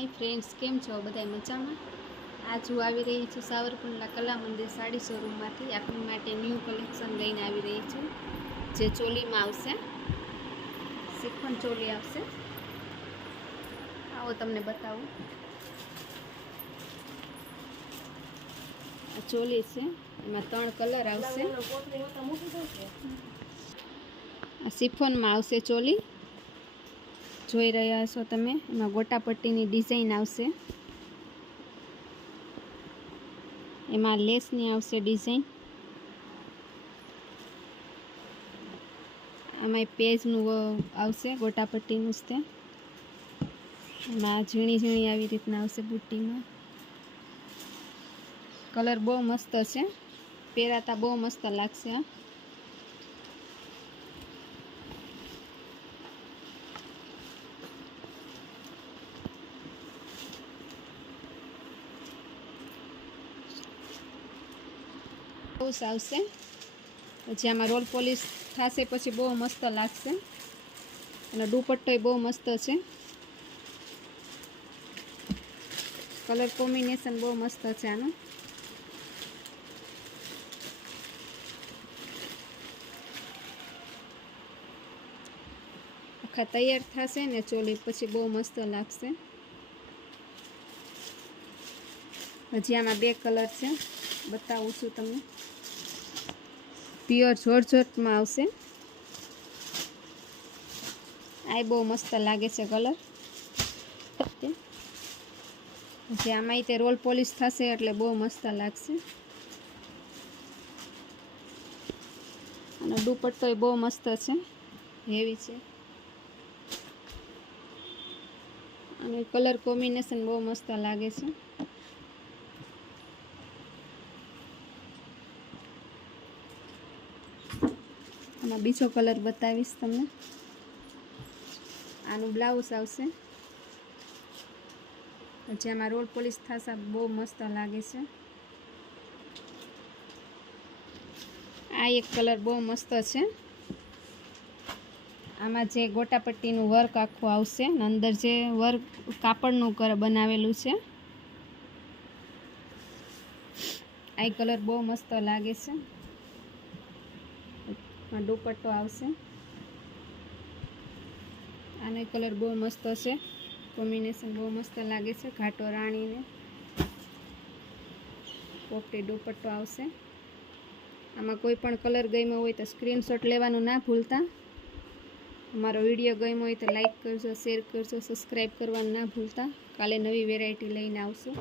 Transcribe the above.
Hi friends, केम छो बधाय मजामां। आज हूँ આવી રહી છું સાવરકુંડલા કલા મંદિર સાડી શોરૂમમાંથી આપણી માટે ન્યૂ કલેક્શન લઈને આવી રહી છું, જે ચોલીમાં આવશે, સિફોન ચોલી આવશે। આવો તમને બતાવું। આ ચોલી છે, એમાં 3 કલર આવશે। આ સિફોનમાં આવશે ચોલી, જોઈ રહ્યા છો તમે। એમાં ગોટાપટ્ટીની ડિઝાઇન આવશે, એમાં લેસની આવશે ડિઝાઇન, આમાં પેજનું આવશે ગોટાપટ્ટીનું જ તે। એમાં ઝીણી ઝીણી આવી રીતના આવશે બુટ્ટીમાં। કલર બહુ મસ્ત છે, પહેરાતા બહુ મસ્ત લાગશે। આવશે પછી આમાં રોલ પોલિશ થશે, પછી બહુ મસ્ત લાગશે। અને દુપટ્ટો બહુ મસ્ત છે, કલર કોમ્બિનેશન બહુ મસ્ત છે આનું। આખા તૈયાર થશે ને ચોલી, પછી બહુ મસ્ત લાગશે। હજી આમાં 2 કલર છે, બતાવું છું તમને। પ્યોર જોર્જેટમાં આવશે, આ બહુ મસ્ત લાગે છે કલર। જે આમાં તે રોલ પોલિશ થશે એટલે બહુ મસ્ત લાગશે। અને દુપટ્ટો બહુ મસ્ત છે, હેવી છે, અને કલર કોમ્બિનેશન બહુ મસ્ત લાગે છે। આમાં બીજો કલર બતાવીશ તમને। આનું બ્લાઉઝ આવશે, જેમાં રોલ પોલિશ થશે, બહુ મસ્ત લાગે છે। આ એક કલર બહુ મસ્ત છે, આમાં જે ગોટાપટ્ટીનું વર્ક આખું આવશે, અંદર જે વર્ક કાપડનું બનાવેલું છે, આ કલર બહુ મસ્ત લાગે છે। દુપટ્ટો આવશે, આનો કલર બહુ મસ્ત છે, કોમ્બિનેશન બહુ મસ્ત લાગે છે। ઘાટો રાણીને પોપટી દુપટ્ટો આવશે। આમાં કોઈ પણ કલર ગમ્યો હોય તો સ્ક્રીનશોટ લેવાનું ના ભૂલતા। અમારો વિડીયો ગમ્યો હોય તો લાઈક કરજો, શેર કરજો, સબસ્ક્રાઈબ કરવાનું ના ભૂલતા। કાલે નવી વેરાયટી લઈને આવશું।